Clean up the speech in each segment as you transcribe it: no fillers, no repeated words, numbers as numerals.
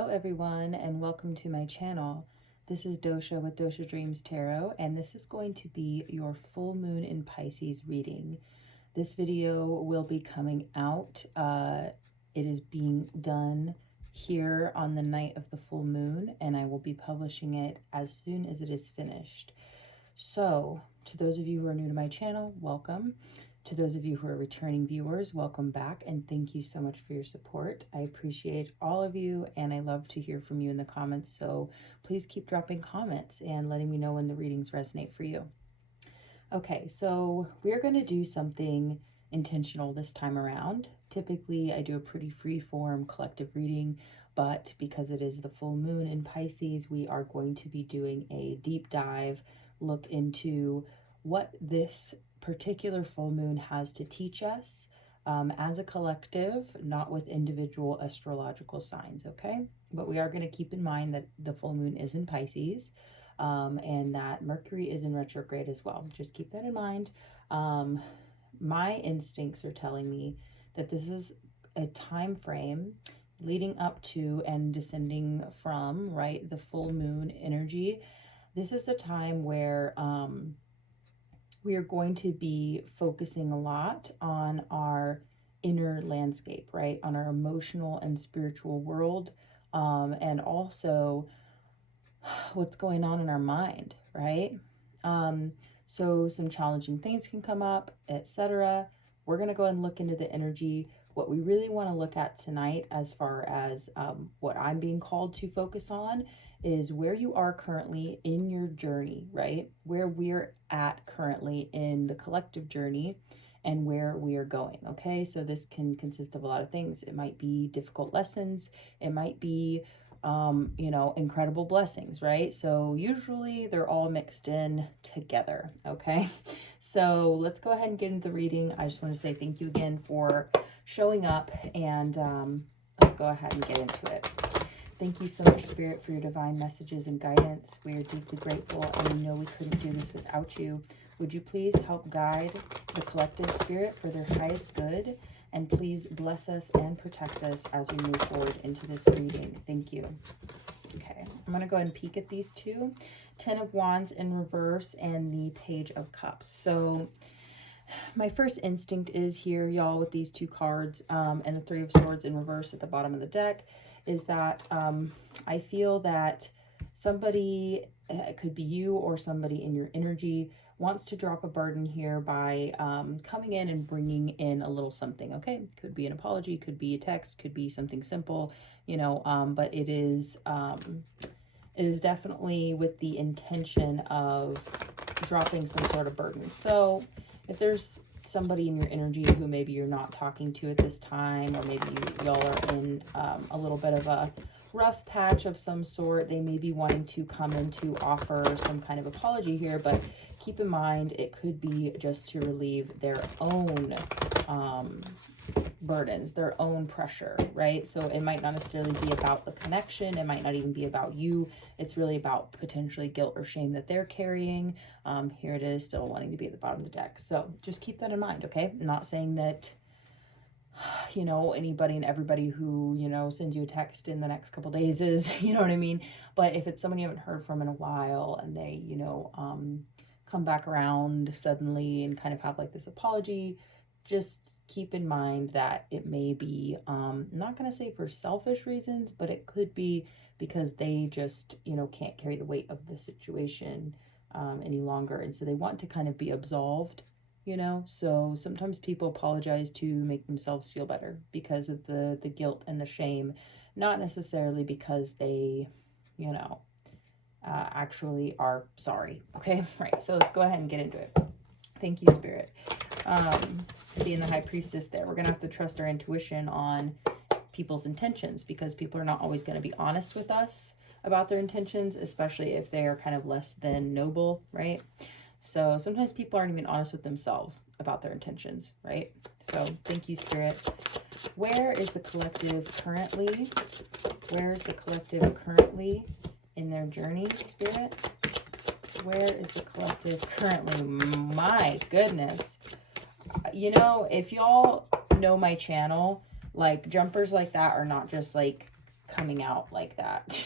Hello everyone and welcome to my channel. This is Dosha with DoshaDreamsTarot, and this is going to be your full moon in Pisces reading. This video will be coming out. It is being done here on the night of the full moon, and I will be publishing it as soon as it is finished. So to those of you who are new to my channel, welcome. To those of you who are returning viewers, welcome back, and thank you so much for your support. I appreciate all of you, and I love to hear from you in the comments, so please keep dropping comments and letting me know when the readings resonate for you. Okay, so we're going to do something intentional this time around. Typically, I do a pretty free-form collective reading, but because it is the full moon in Pisces, we are going to be doing a deep dive look into what this particular full moon has to teach us as a collective, not with individual astrological signs, okay? But we are going to keep in mind that the full moon is in Pisces and that Mercury is in retrograde as well. Just keep that in mind. My instincts are telling me that this is a time frame leading up to and descending from, right, the full moon energy. This is a time where we are going to be focusing a lot on our inner landscape, right? On our emotional and spiritual world, and also what's going on in our mind, right? So some challenging things can come up, etc. We're going to go and look into the energy. What we really want to look at tonight, as far as what I'm being called to focus on, is where you are currently in your journey, right? Where we're at currently in the collective journey and where we are going, okay? So this can consist of a lot of things. It might be difficult lessons. It might be, you know, incredible blessings, right? So usually they're all mixed in together, okay? So let's go ahead and get into the reading. I just want to say thank you again for showing up, and let's go ahead and get into it. Thank you so much, Spirit, for your divine messages and guidance. We are deeply grateful, and we know we couldn't do this without you. Would you please help guide the collective, Spirit, for their highest good, and please bless us and protect us as we move forward into this reading. Thank you. Okay, I'm going to go ahead and peek at these two. 10 of Wands in reverse and the Page of Cups. So my first instinct is here, y'all, with these two cards and the Three of Swords in reverse at the bottom of the deck, is that I feel that somebody, it could be you or somebody in your energy, wants to drop a burden here by coming in and bringing in a little something, okay? Could be an apology, could be a text, could be something simple, you know, but it is definitely with the intention of dropping some sort of burden. So if there's somebody in your energy who maybe you're not talking to at this time, or maybe y'all are in a little bit of a rough patch of some sort, they may be wanting to come in to offer some kind of apology here, but keep in mind it could be just to relieve their own burdens, their own pressure, right? So it might not necessarily be about the connection, it might not even be about you, it's really about potentially guilt or shame that they're carrying. Here it is, still wanting to be at the bottom of the deck. So just keep that in mind, okay? I'm not saying that, you know, anybody and everybody who, you know, sends you a text in the next couple days is, you know what I mean? But if it's someone you haven't heard from in a while and they, you know, come back around suddenly and kind of have like this apology, just keep in mind that it may be, I'm not going to say for selfish reasons, but it could be because they just, you know, can't carry the weight of the situation any longer. And so they want to kind of be absolved, you know? So sometimes people apologize to make themselves feel better because of the guilt and the shame, not necessarily because they, you know, actually are sorry. Okay, right. So let's go ahead and get into it. Thank you, Spirit. Seeing the High Priestess there, we're gonna have to trust our intuition on people's intentions, because people are not always going to be honest with us about their intentions, especially if they are kind of less than noble, right? So sometimes people aren't even honest with themselves about their intentions, right? So thank you, Spirit. Where is the collective currently? Where is the collective currently in their journey, Spirit? Where is the collective currently? My goodness. You know, if y'all know my channel, like jumpers like that are not just like coming out like that.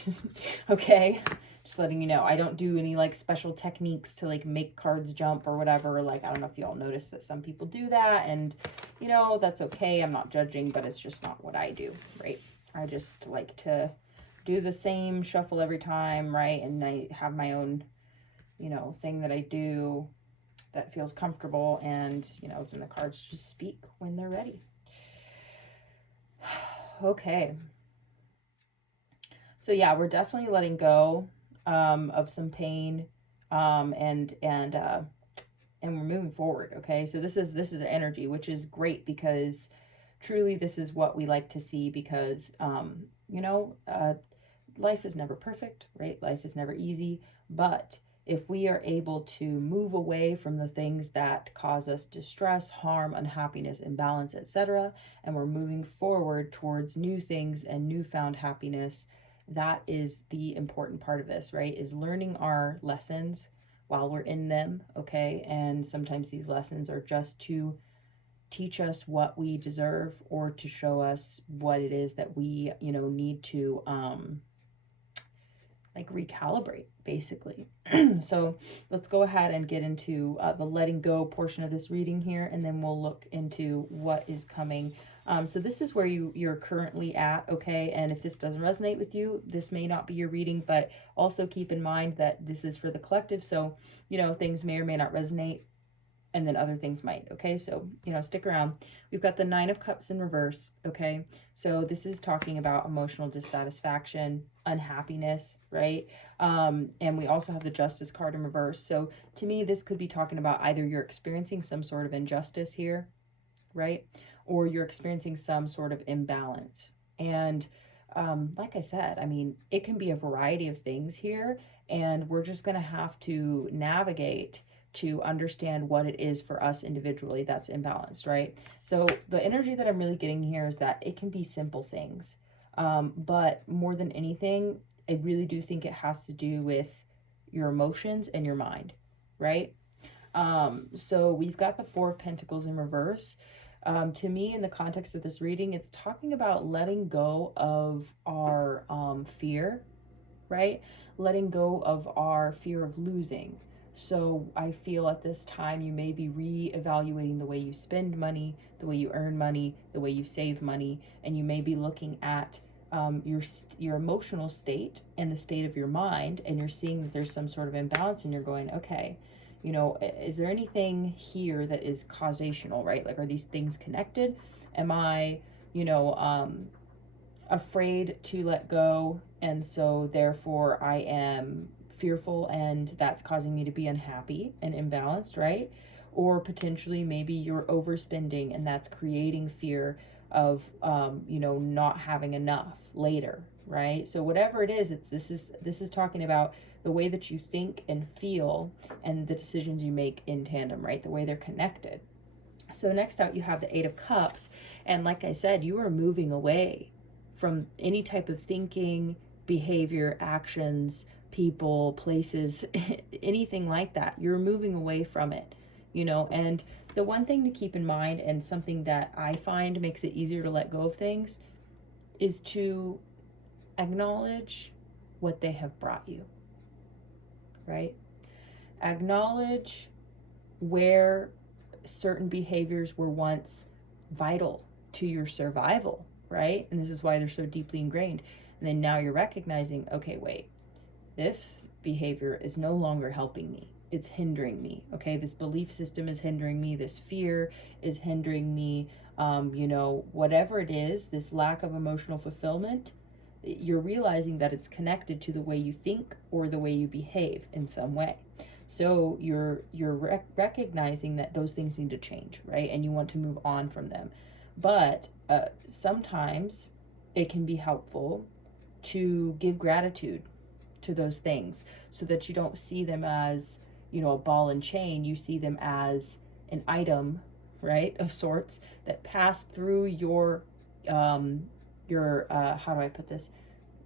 Okay, just letting you know. I don't do any like special techniques to like make cards jump or whatever. Like, I don't know if y'all notice that some people do that, and you know, that's okay. I'm not judging, but it's just not what I do, right? I just like to do the same shuffle every time, right? And I have my own, you know, thing that I do that feels comfortable, and you know, then the cards just speak when they're ready. Okay. So yeah, we're definitely letting go of some pain, and we're moving forward. Okay, so this is the energy, which is great, because truly this is what we like to see, because you know, life is never perfect, right? Life is never easy, but if we are able to move away from the things that cause us distress, harm, unhappiness, imbalance, etc., and we're moving forward towards new things and newfound happiness, that is the important part of this, right? Is learning our lessons while we're in them, okay? And sometimes these lessons are just to teach us what we deserve, or to show us what it is that we, you know, need to like recalibrate, basically. So let's go ahead and get into the letting go portion of this reading here, and then we'll look into what is coming. So this is where you're currently at, okay? And if this doesn't resonate with you, this may not be your reading, but also keep in mind that this is for the collective. So, you know, things may or may not resonate, and then other things might, okay? So, you know, stick around. We've got the Nine of Cups in reverse, okay? So this is talking about emotional dissatisfaction, unhappiness, right? And we also have the Justice card in reverse. So to me, this could be talking about either you're experiencing some sort of injustice here, right? Or you're experiencing some sort of imbalance. And like I said, I mean, it can be a variety of things here, and we're just going to have to navigate to understand what it is for us individually that's imbalanced, right? So the energy that I'm really getting here is that it can be simple things, but more than anything, I really do think it has to do with your emotions and your mind, right? So we've got the Four of Pentacles in reverse. To me, in the context of this reading, it's talking about letting go of our fear, right? Letting go of our fear of losing. So I feel at this time you may be re-evaluating the way you spend money, the way you earn money, the way you save money, and you may be looking at your emotional state and the state of your mind, and you're seeing that there's some sort of imbalance, and you're going, okay, you know, is there anything here that is causational, right? Like, are these things connected? Am I, you know, afraid to let go, and so therefore I am fearful, and that's causing me to be unhappy and imbalanced, right? Or potentially maybe you're overspending, and that's creating fear of you know, not having enough later, right? So whatever it is, this is talking about the way that you think and feel, and the decisions you make in tandem, right? The way they're connected. So next out, you have the Eight of Cups, and like I said, you are moving away from any type of thinking, behavior, actions, people, places, anything like that. You're moving away from it, you know. And the one thing to keep in mind, and something that I find makes it easier to let go of things, is to acknowledge what they have brought you, right? Acknowledge where certain behaviors were once vital to your survival, right? And this is why they're so deeply ingrained. And then now you're recognizing, okay, wait, this behavior is no longer helping me. It's hindering me, okay? This belief system is hindering me. This fear is hindering me. You know, whatever it is, this lack of emotional fulfillment, you're realizing that it's connected to the way you think or the way you behave in some way. So you're recognizing that those things need to change, right? And you want to move on from them. But sometimes it can be helpful to give gratitude to those things, so that you don't see them as, you know, a ball and chain. You see them as an item, right, of sorts, that passed through your how do I put this,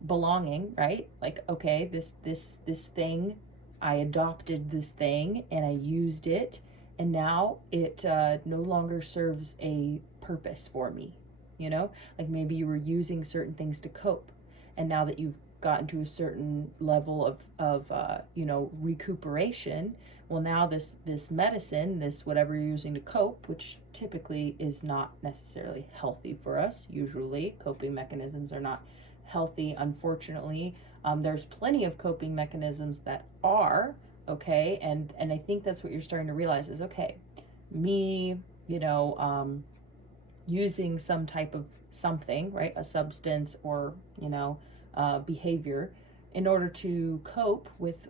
belonging, right? Like, okay, this thing, I adopted this thing and I used it, and now it no longer serves a purpose for me, you know? Like maybe you were using certain things to cope, And now that you've gotten to a certain level of you know, recuperation, well, now this medicine, this whatever you're using to cope, which typically is not necessarily healthy for us, usually coping mechanisms are not healthy, unfortunately. There's plenty of coping mechanisms that are okay, and I think that's what you're starting to realize is, okay, me, you know, using some type of something, right, a substance or, you know, behavior in order to cope with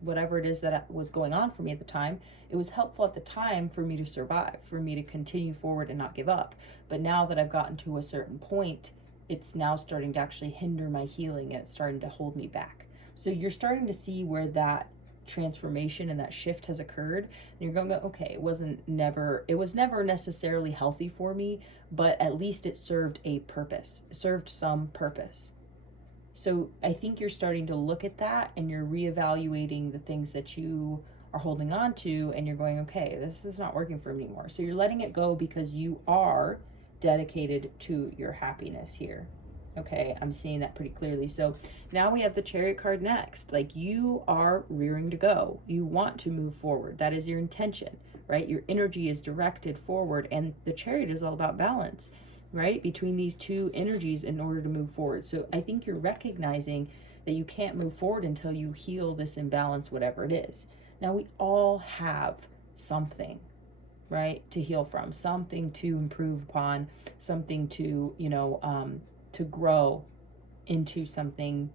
whatever it is that was going on for me at the time. It was helpful at the time for me to survive, for me to continue forward and not give up. But now that I've gotten to a certain point, it's now starting to actually hinder my healing, and it's starting to hold me back. So you're starting to see where that transformation and that shift has occurred, and you're going, okay, it was never necessarily healthy for me, but at least it served a purpose. It served some purpose. So I think you're starting to look at that, and you're reevaluating the things that you are holding on to, and you're going, okay, this is not working for me anymore. So you're letting it go because you are dedicated to your happiness here. Okay, I'm seeing that pretty clearly. So now we have the Chariot card next. Like, you are rearing to go. You want to move forward. That is your intention, right? Your energy is directed forward, and the Chariot is all about balance, right? Between these two energies in order to move forward. So I think you're recognizing that you can't move forward until you heal this imbalance, whatever it is. Now, we all have something, right, to heal from, something to improve upon, something to, you know, to grow into something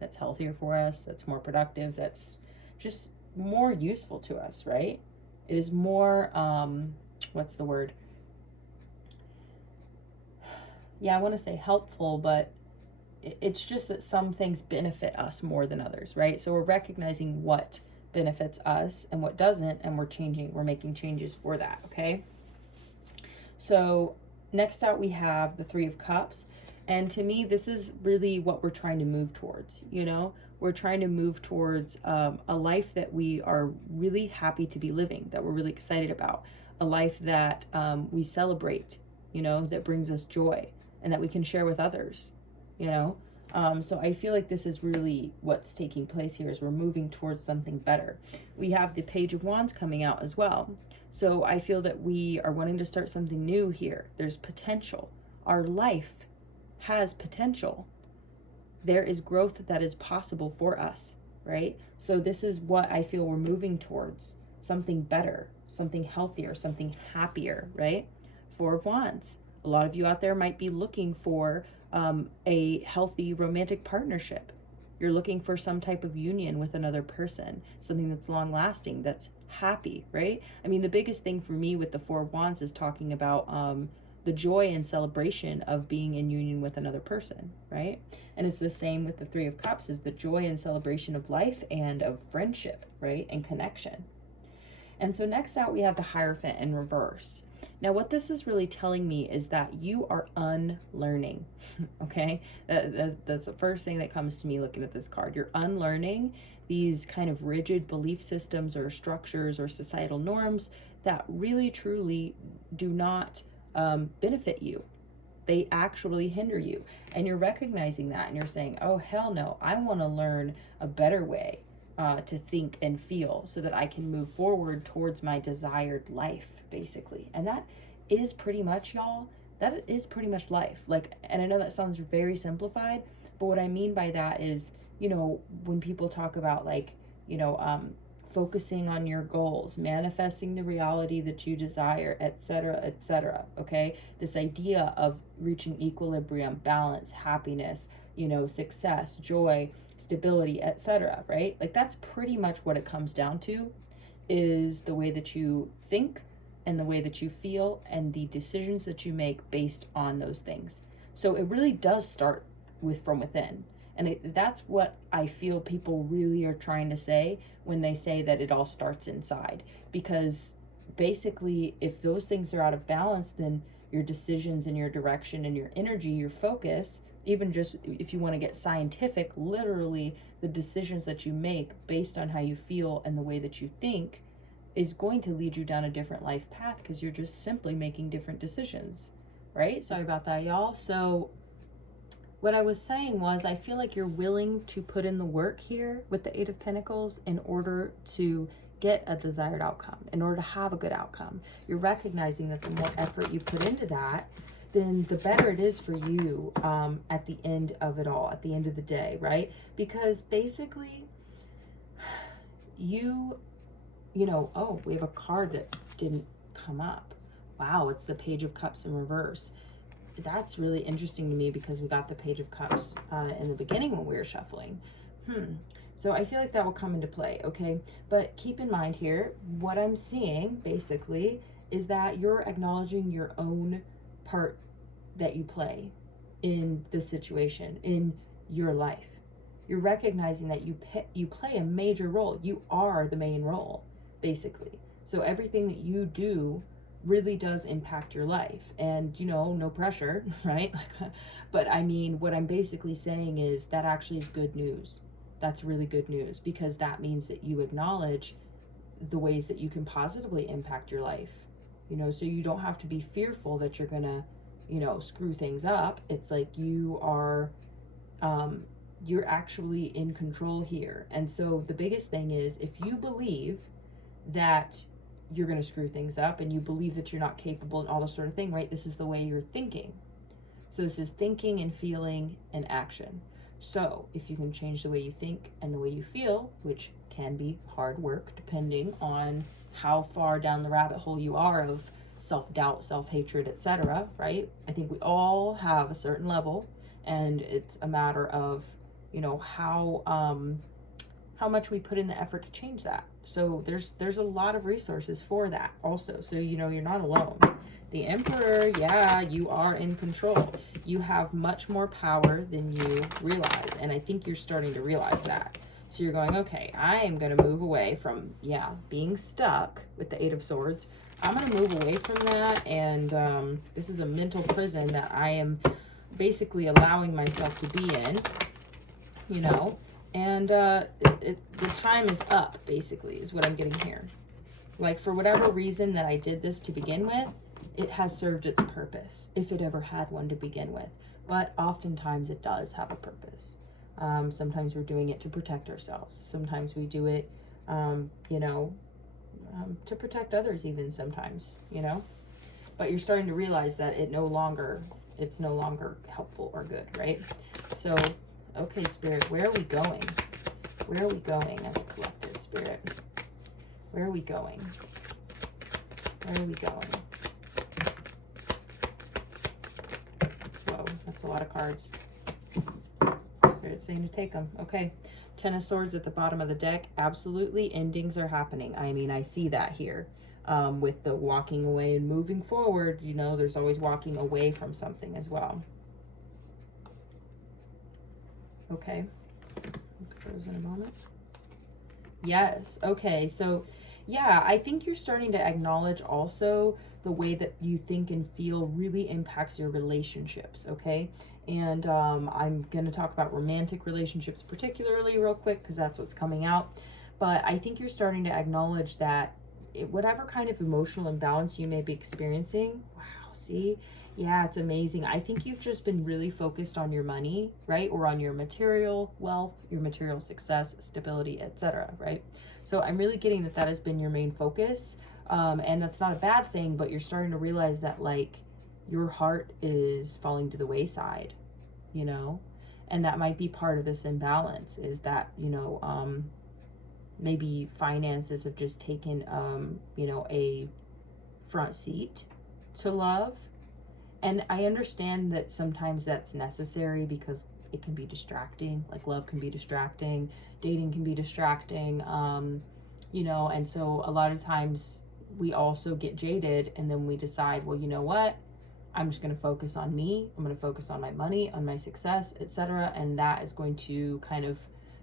that's healthier for us, that's more productive, that's just more useful to us, right? It is more, what's the word? Yeah, I want to say helpful, but it's just that some things benefit us more than others, right? So we're recognizing what benefits us and what doesn't, and we're making changes for that, okay? So next out we have the Three of Cups. And to me, this is really what we're trying to move towards, you know? We're trying to move towards a life that we are really happy to be living, that we're really excited about, a life that we celebrate, you know, that brings us joy and that we can share with others, you know? So I feel like this is really what's taking place here, is we're moving towards something better. We have the Page of Wands coming out as well. So I feel that we are wanting to start something new here. There's potential. Our life has potential. There is growth that is possible for us, right? So this is what I feel we're moving towards, something better, something healthier, something happier, right? Four of Wands. A lot of you out there might be looking for a healthy romantic partnership. You're looking for some type of union with another person, something that's long lasting, that's happy, right? I mean, the biggest thing for me with the Four of Wands is talking about the joy and celebration of being in union with another person, right? And it's the same with the Three of Cups, is the joy and celebration of life and of friendship, right? And connection. And so next out we have the Hierophant in reverse. Now what this is really telling me is that you are unlearning, okay? That's the first thing that comes to me looking at this card. You're unlearning these kind of rigid belief systems or structures or societal norms that really truly do not benefit you. They actually hinder you. And you're recognizing that, and you're saying, oh, hell no, I want to learn a better way to think and feel so that I can move forward towards my desired life, basically. And that is pretty much, y'all, that is pretty much life. Like, and I know that sounds very simplified, but what I mean by that is, you know, when people talk about, like, you know, focusing on your goals, manifesting the reality that you desire, etc., okay? This idea of reaching equilibrium, balance, happiness, you know, success, joy, stability, etc., right? Like, that's pretty much what it comes down to, is the way that you think and the way that you feel and the decisions that you make based on those things. So it really does start from within. And that's what I feel people really are trying to say when they say that it all starts inside. Because basically, if those things are out of balance, then your decisions and your direction and your energy, your focus, even just if you want to get scientific, literally the decisions that you make based on how you feel and the way that you think is going to lead you down a different life path, because you're just simply making different decisions, right? Sorry about that, y'all. So what I was saying was, I feel like you're willing to put in the work here with the Eight of Pentacles in order to get a desired outcome, in order to have a good outcome. You're recognizing that the more effort you put into that, then the better it is for you at the end of it all, at the end of the day, right? Because basically, you know, oh, we have a card that didn't come up. Wow, it's the Page of Cups in reverse. That's really interesting to me because we got the Page of Cups in the beginning when we were shuffling. So I feel like that will come into play, okay? But keep in mind here, what I'm seeing basically is that you're acknowledging your own part that you play in the situation, in your life. You're recognizing that you play a major role. You are the main role, basically. So everything that you do really does impact your life. And, you know, no pressure, right? But I mean, what I'm basically saying is that actually is good news. That's really good news, because that means that you acknowledge the ways that you can positively impact your life, you know, so you don't have to be fearful that you're gonna, you know, screw things up. It's like you are, you're actually in control here. And so the biggest thing is, if you believe that you're going to screw things up and you believe that you're not capable and all this sort of thing, right? This is the way you're thinking. So this is thinking and feeling and action. So if you can change the way you think and the way you feel, which can be hard work depending on how far down the rabbit hole you are of self-doubt, self-hatred, etc., right? I think we all have a certain level, and it's a matter of, you know, how much we put in the effort to change that. So there's a lot of resources for that also. So, you know, you're not alone. The Emperor, yeah, you are in control. You have much more power than you realize. And I think you're starting to realize that. So you're going, okay, I am going to move away from, being stuck with the Eight of Swords. I'm going to move away from that. And this is a mental prison that I am basically allowing myself to be in, you know. And the time is up, basically, is what I'm getting here. Like, for whatever reason that I did this to begin with, it has served its purpose, if it ever had one to begin with. But oftentimes it does have a purpose. Sometimes we're doing it to protect ourselves. Sometimes we do it, you know, to protect others even sometimes, you know. But you're starting to realize that it's no longer helpful or good, right? So, okay, Spirit, where are we going? Where are we going as a collective, Spirit? Where are we going? Where are we going? Whoa, that's a lot of cards. Spirit's saying to take them. Okay. Ten of Swords at the bottom of the deck. Absolutely, endings are happening. I mean, I see that here. With the walking away and moving forward, you know, there's always walking away from something as well. Okay. Those in a moment. Yes. Okay. So, yeah, I think you're starting to acknowledge also the way that you think and feel really impacts your relationships. Okay. And I'm going to talk about romantic relationships particularly real quick because that's what's coming out. But I think you're starting to acknowledge that whatever kind of emotional imbalance you may be experiencing, wow, see? Yeah, it's amazing. I think you've just been really focused on your money, right? Or on your material wealth, your material success, stability, etc., right? So I'm really getting that that has been your main focus. And that's not a bad thing, but you're starting to realize that, like, your heart is falling to the wayside, you know? And that might be part of this imbalance, is that, you know, maybe finances have just taken, you know, a front seat to love. And I understand that sometimes that's necessary because it can be distracting. Like, love can be distracting, dating can be distracting, you know, and so a lot of times we also get jaded and then we decide, well, you know what? I'm just going to focus on me. I'm going to focus on my money, on my success, etc. And that is going to kind of,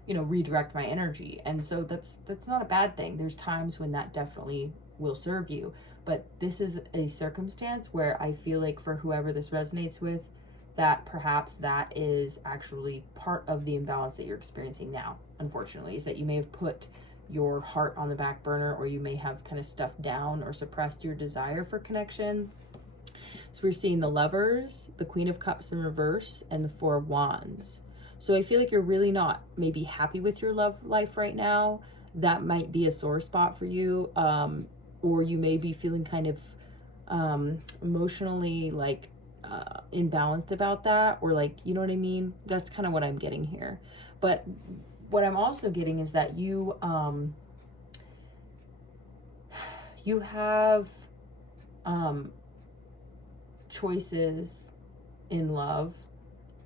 you know, redirect my energy. And so that's not a bad thing. There's times when that definitely will serve you. But this is a circumstance where I feel like for whoever this resonates with, that perhaps that is actually part of the imbalance that you're experiencing now, unfortunately, is that you may have put your heart on the back burner, or you may have kind of stuffed down or suppressed your desire for connection. So we're seeing the Lovers, the Queen of Cups in reverse, and the Four of Wands. So I feel like you're really not maybe happy with your love life right now. That might be a sore spot for you. Or you may be feeling kind of emotionally like imbalanced about that, or like, you know what I mean? That's kind of what I'm getting here. But what I'm also getting is that you have choices in love,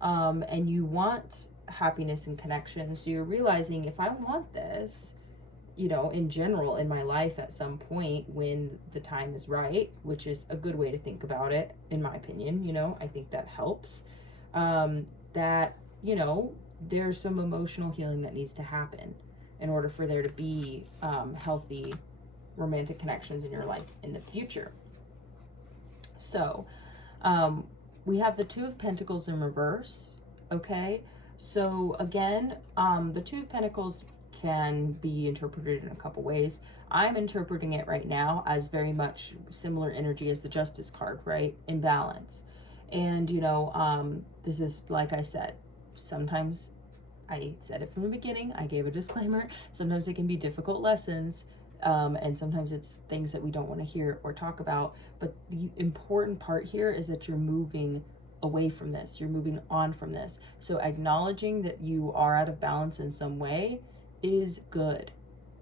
and you want happiness and connection. So you're realizing, if I want this, you know, in general in my life at some point when the time is right, which is a good way to think about it, in my opinion, you know, I think that helps, that, you know, there's some emotional healing that needs to happen in order for there to be healthy romantic connections in your life in the future. So we have the Two of Pentacles in reverse. Okay, so again, the Two of Pentacles can be interpreted in a couple ways. I'm interpreting it right now as very much similar energy as the Justice card, right? Imbalance. And, you know, this is, like I said, sometimes, I said it from the beginning, I gave a disclaimer, sometimes it can be difficult lessons, and sometimes it's things that we don't want to hear or talk about. But the important part here is that you're moving away from this. You're moving on from this. So acknowledging that you are out of balance in some way is good.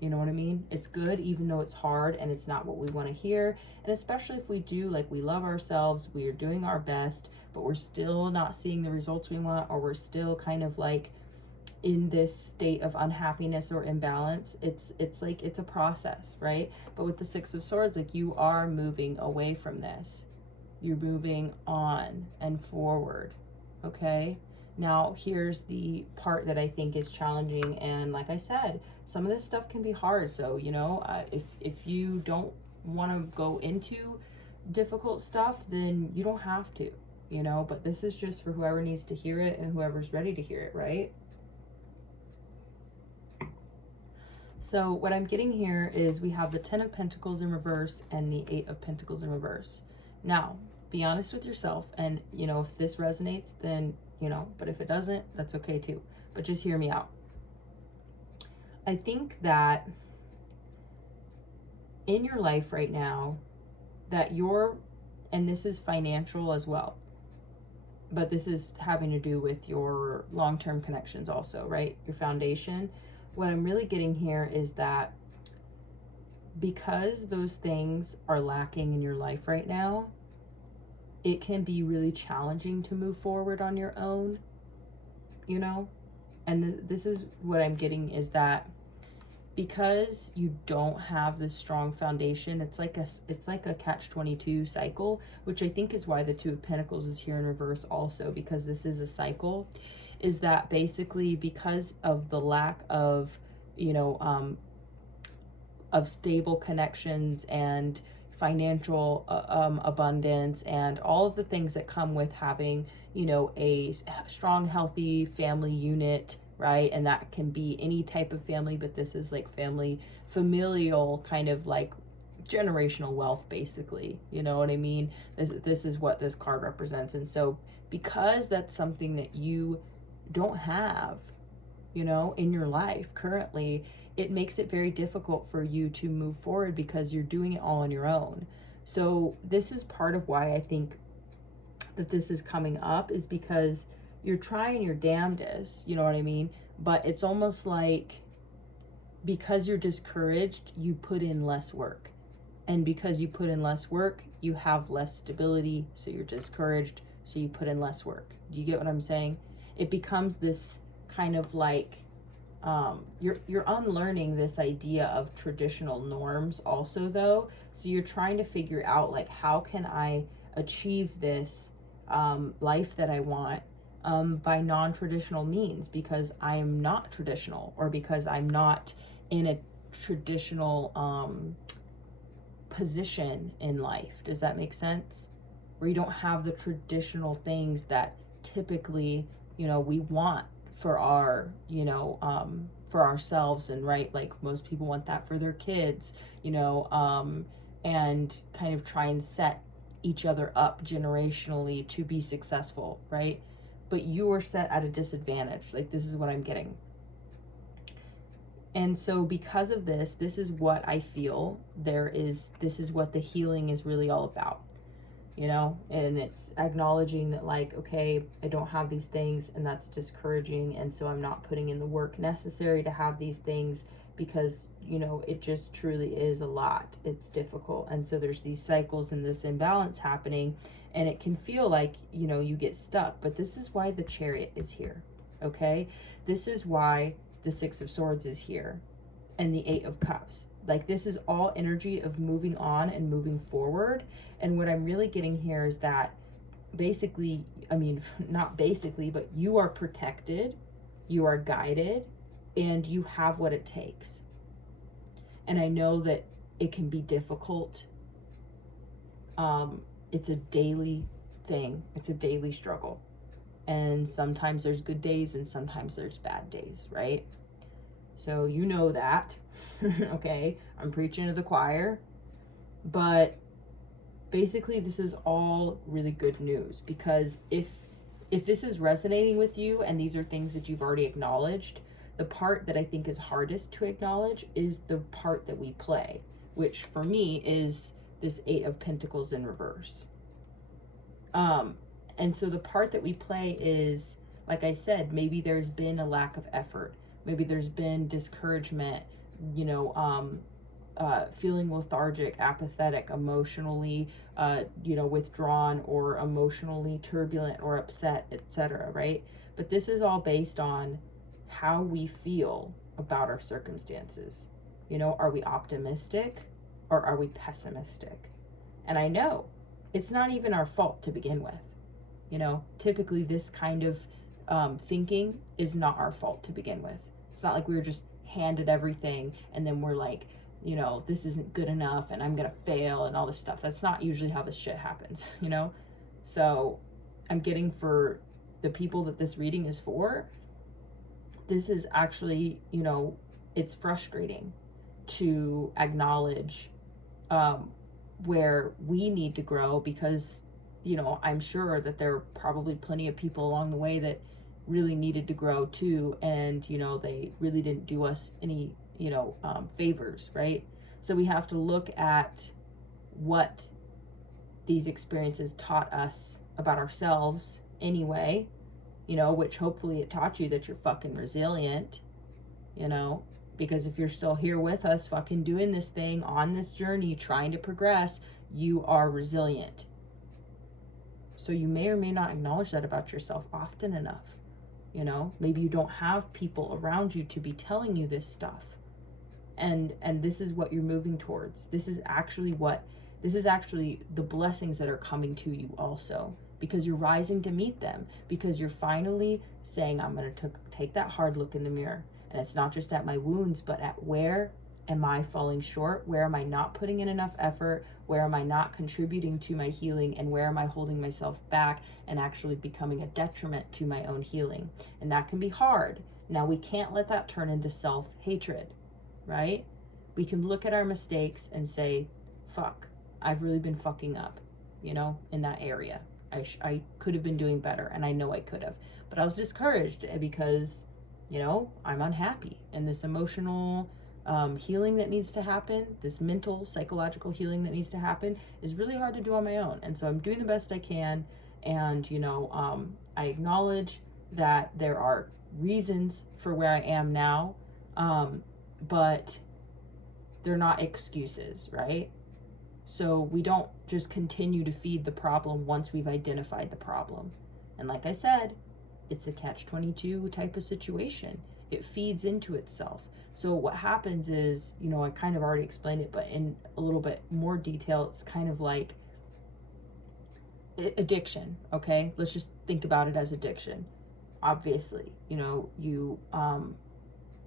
You know what I mean? It's good, even though it's hard and it's not what we want to hear. And especially if we do, like, we love ourselves, we are doing our best, but we're still not seeing the results we want, or we're still kind of like in this state of unhappiness or imbalance. It's like, it's a process, right? But with the Six of Swords, like, you are moving away from this. You're moving on and forward, okay? Now, here's the part that I think is challenging, and like I said, some of this stuff can be hard. So, you know, if you don't want to go into difficult stuff, then you don't have to, you know, but this is just for whoever needs to hear it and whoever's ready to hear it, right? So what I'm getting here is we have the Ten of Pentacles in reverse and the Eight of Pentacles in reverse. Now, be honest with yourself, and, you know, if this resonates, then, you know, but if it doesn't, that's okay too. But just hear me out. I think that in your life right now, that you're, and this is financial as well, but this is having to do with your long-term connections also, right? Your foundation. What I'm really getting here is that because those things are lacking in your life right now, it can be really challenging to move forward on your own, you know? And this is what I'm getting, is that because you don't have this strong foundation, it's like a catch-22 cycle, which I think is why the Two of Pentacles is here in reverse also, because this is a cycle, is that basically because of the lack of, you know, of stable connections and financial abundance and all of the things that come with having, you know, a strong, healthy family unit, right? And that can be any type of family, but this is like familial kind of like generational wealth, basically. You know what I mean? This is what this card represents. And so because that's something that you don't have, you know, in your life currently, it makes it very difficult for you to move forward because you're doing it all on your own. So this is part of why I think that this is coming up, is because you're trying your damnedest, you know what I mean? But it's almost like because you're discouraged, you put in less work. And because you put in less work, you have less stability, so you're discouraged, so you put in less work. Do you get what I'm saying? It becomes this kind of like, you're unlearning this idea of traditional norms also, though. So you're trying to figure out, like, how can I achieve this life that I want by non-traditional means, because I am not traditional, or because I'm not in a traditional position in life. Does that make sense? Where you don't have the traditional things that typically, you know, we want for our, you know, for ourselves, and right, like most people want that for their kids, you know, and kind of try and set each other up generationally to be successful, right? But you are set at a disadvantage. Like, this is what I'm getting. And so because of this, this is what I feel this is what the healing is really all about, you know? And it's acknowledging that, like, okay, I don't have these things, and that's discouraging, and so I'm not putting in the work necessary to have these things, because, you know, it just truly is a lot. It's difficult. And so there's these cycles and this imbalance happening, and it can feel like, you know, you get stuck. But this is why the Chariot is here, okay? This is why the Six of Swords is here, and the Eight of Cups. Like, this is all energy of moving on and moving forward. And what I'm really getting here is that basically, I mean, not basically, but you are protected, you are guided, and you have what it takes. And I know that it can be difficult. It's a daily thing. It's a daily struggle. And sometimes there's good days and sometimes there's bad days, right? So you know that, okay? I'm preaching to the choir. But basically, this is all really good news, because if this is resonating with you and these are things that you've already acknowledged, the part that I think is hardest to acknowledge is the part that we play, which for me is this Eight of Pentacles in reverse. And so the part that we play is, like I said, maybe there's been a lack of effort. Maybe there's been discouragement, you know, feeling lethargic, apathetic, emotionally, you know, withdrawn, or emotionally turbulent or upset, etc., right? But this is all based on how we feel about our circumstances. You know, are we optimistic or are we pessimistic? And I know it's not even our fault to begin with. You know, typically this kind of thinking is not our fault to begin with. It's not like we were just handed everything and then we're like, you know, this isn't good enough and I'm gonna fail and all this stuff. That's not usually how this shit happens, you know? So I'm getting, for the people that this reading is for, this is actually, you know, it's frustrating to acknowledge where we need to grow, because, you know, I'm sure that there are probably plenty of people along the way that really needed to grow too, and, you know, they really didn't do us any, you know, favors, right? So we have to look at what these experiences taught us about ourselves anyway, you know, which hopefully it taught you that you're fucking resilient, you know, because if you're still here with us fucking doing this thing on this journey, trying to progress, you are resilient. So you may or may not acknowledge that about yourself often enough. You know, maybe you don't have people around you to be telling you this stuff. And this is what you're moving towards. This is actually the blessings that are coming to you also, because you're rising to meet them, because you're finally saying, I'm going to take that hard look in the mirror. And it's not just at my wounds, but at where am I falling short? Where am I not putting in enough effort? Where am I not contributing to my healing? And where am I holding myself back and actually becoming a detriment to my own healing? And that can be hard. Now, we can't let that turn into self-hatred, right? We can look at our mistakes and say, fuck, I've really been fucking up, you know, in that area. I could have been doing better, and I know I could have. But I was discouraged because, you know, I'm unhappy, and this emotional healing that needs to happen, this mental, psychological healing that needs to happen, is really hard to do on my own. And so I'm doing the best I can. And, you know, I acknowledge that there are reasons for where I am now, but they're not excuses, right? So we don't just continue to feed the problem once we've identified the problem. And like I said, it's a catch-22 type of situation. It feeds into itself. So what happens is, you know, I kind of already explained it, but in a little bit more detail, it's kind of like addiction, okay? Let's just think about it as addiction. Obviously, you know, you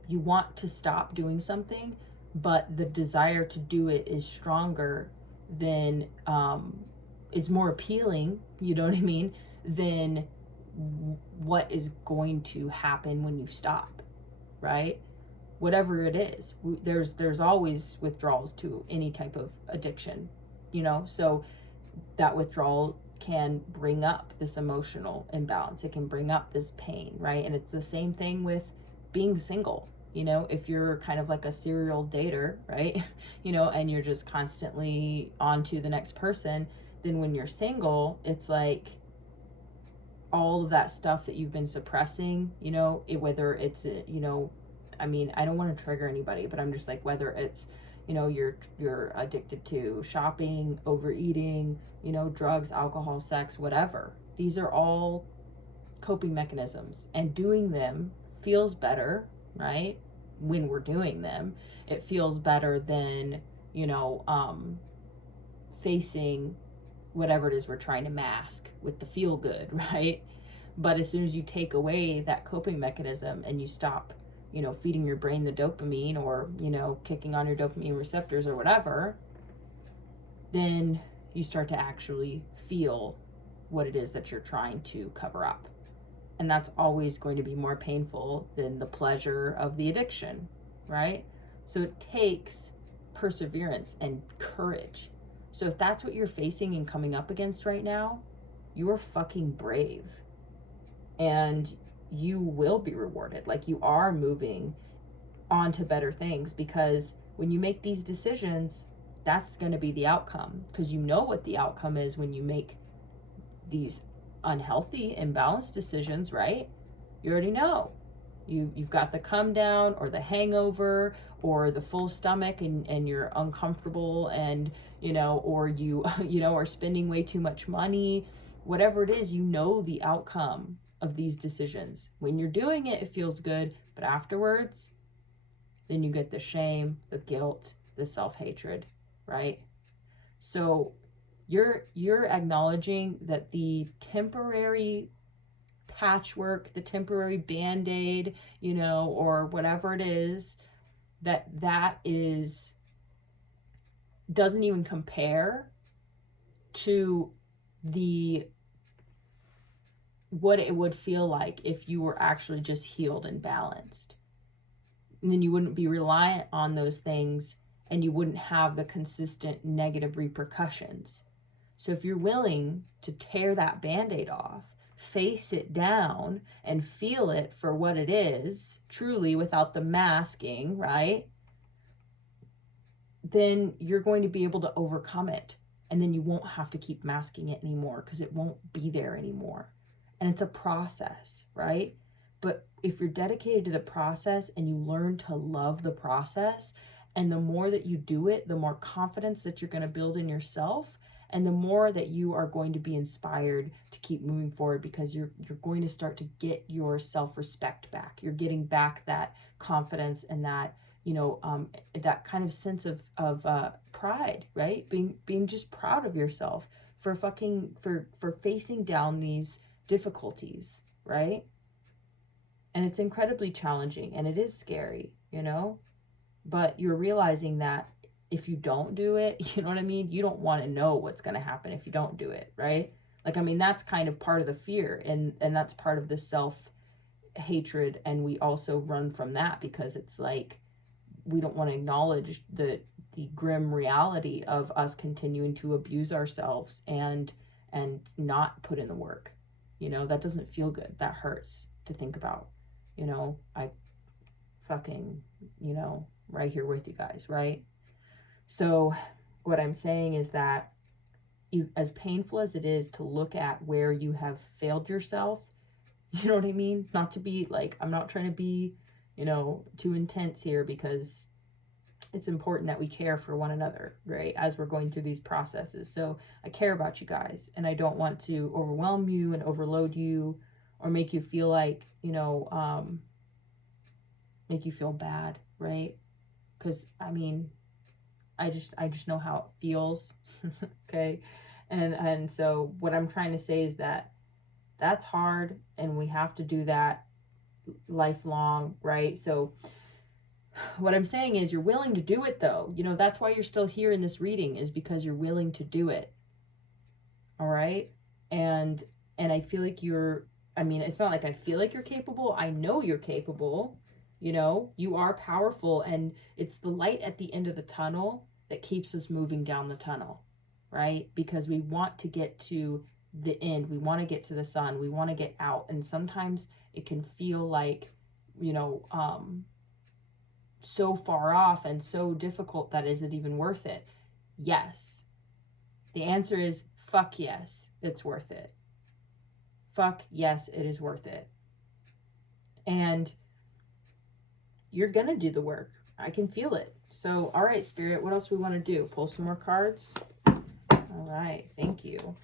want to stop doing something, but the desire to do it is stronger than, is more appealing, you know what I mean, than what is going to happen when you stop, right? Whatever it is, there's always withdrawals to any type of addiction, you know? So that withdrawal can bring up this emotional imbalance. It can bring up this pain, right? And it's the same thing with being single. You know, if you're kind of like a serial dater, right? You know, and you're just constantly on to the next person, then when you're single, it's like all of that stuff that you've been suppressing, you know, whether it's, you know, I mean, I don't want to trigger anybody, but I'm just like, whether it's, you know, you're addicted to shopping, overeating, you know, drugs, alcohol, sex, whatever. These are all coping mechanisms, and doing them feels better, right? When we're doing them, it feels better than, you know, facing whatever it is we're trying to mask with the feel good, right? But as soon as you take away that coping mechanism and you stop, you know, feeding your brain the dopamine, or, you know, kicking on your dopamine receptors or whatever, then you start to actually feel what it is that you're trying to cover up. And that's always going to be more painful than the pleasure of the addiction, right? So it takes perseverance and courage. So if that's what you're facing and coming up against right now, you are fucking brave. And you will be rewarded. Like, you are moving on to better things, because when you make these decisions, that's going to be the outcome, because you know what the outcome is when you make these unhealthy, imbalanced decisions, right? You already know. You've got the come down, or the hangover, or the full stomach, and you're uncomfortable, and, you know, or you you know, are spending way too much money. Whatever it is, you know the outcome of these decisions. When you're doing it, it feels good, but afterwards, then you get the shame, the guilt, the self-hatred, right? So you're acknowledging that the temporary patchwork, the temporary band-aid, you know, or whatever it is, that is, doesn't even compare to the what it would feel like if you were actually just healed and balanced. And then you wouldn't be reliant on those things, and you wouldn't have the consistent negative repercussions. So if you're willing to tear that band-aid off, face it down, and feel it for what it is, truly, without the masking, right? Then you're going to be able to overcome it. And then you won't have to keep masking it anymore, because it won't be there anymore. And it's a process, right? But if you're dedicated to the process and you learn to love the process, and the more that you do it, the more confidence that you're going to build in yourself, and the more that you are going to be inspired to keep moving forward, because you're going to start to get your self-respect back. You're getting back that confidence and that, you know, that kind of sense of pride, right? Being just proud of yourself for facing down these difficulties, right? And it's incredibly challenging, and it is scary, you know, but you're realizing that if you don't do it, you know what I mean? You don't want to know what's going to happen if you don't do it, right? Like, I mean, that's kind of part of the fear, and that's part of the self-hatred, and we also run from that because it's like, we don't want to acknowledge the grim reality of us continuing to abuse ourselves and not put in the work. You know, that doesn't feel good. That hurts to think about. You know, I fucking, you know, right here with you guys, right? So what I'm saying is that as painful as it is to look at where you have failed yourself, you know what I mean? Not to be like, I'm not trying to be, you know, too intense here, because it's important that we care for one another, right? As we're going through these processes. So I care about you guys, and I don't want to overwhelm you and overload you, or make you feel like, you know, make you feel bad, right? Because, I mean, I just know how it feels, okay? And so what I'm trying to say is that that's hard, and we have to do that lifelong, right? So what I'm saying is, you're willing to do it, though. You know, that's why you're still here in this reading, is because you're willing to do it. All right? And I feel like I mean, it's not like I feel like you're capable. I know you're capable. You know, you are powerful, and it's the light at the end of the tunnel that keeps us moving down the tunnel, right? Because we want to get to the end. We want to get to the sun. We want to get out. And sometimes it can feel like, you know, so far off and so difficult that is it even worth it? Yes. The answer is fuck yes, it's worth it. Fuck yes, it is worth it. And you're gonna do the work. I can feel it. So, all right, Spirit, what else we want to do? Pull some more cards? All right, thank you.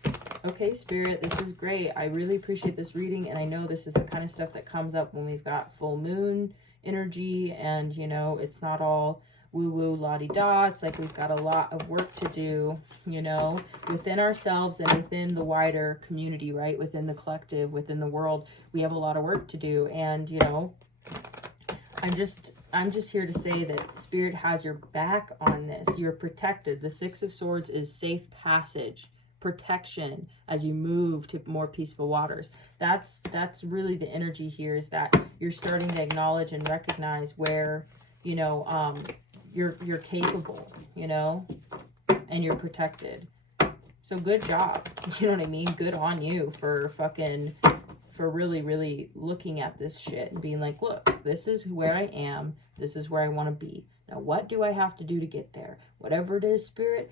Okay, Spirit, this is great. I really appreciate this reading, and I know this is the kind of stuff that comes up when we've got full moon energy, and, you know, it's not all woo-woo, la-di-da. It's like we've got a lot of work to do, you know, within ourselves and within the wider community, right? Within the collective, within the world, we have a lot of work to do, and, you know, I'm just here to say that Spirit has your back on this. You're protected. The Six of Swords is safe passage, protection as you move to more peaceful waters. That's really the energy here, is that you're starting to acknowledge and recognize where, you know, you're capable, you know, and you're protected. So good job. You know what I mean? Good on you for really, really looking at this shit and being like, look, this is where I am. This is where I want to be. Now, what do I have to do to get there? Whatever it is, Spirit,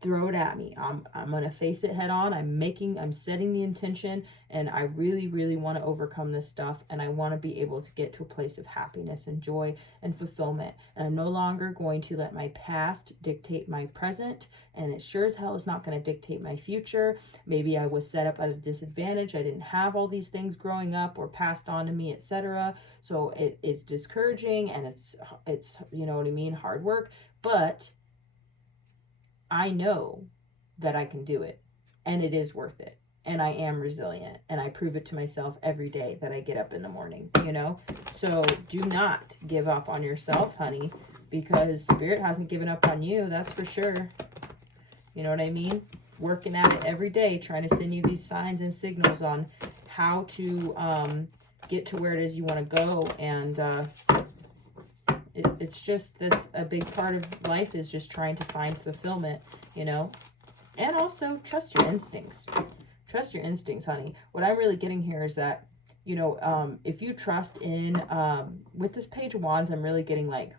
throw it at me. I'm going to face it head on. I'm setting the intention, and I really, really want to overcome this stuff, and I want to be able to get to a place of happiness and joy and fulfillment. And I'm no longer going to let my past dictate my present, and it sure as hell is not going to dictate my future. Maybe I was set up at a disadvantage. I didn't have all these things growing up or passed on to me, etc. So it's discouraging, and it's you know what I mean, hard work, but I know that I can do it, and it is worth it, and I am resilient, and I prove it to myself every day that I get up in the morning, you know? So do not give up on yourself, honey, because Spirit hasn't given up on you, that's for sure. You know what I mean? Working at it every day, trying to send you these signs and signals on how to get to where it is you want to go, and it's just, that's a big part of life, is just trying to find fulfillment, you know? And also trust your instincts. Trust your instincts, honey. What I'm really getting here is that, you know, if you trust in, with this Page of Wands, I'm really getting like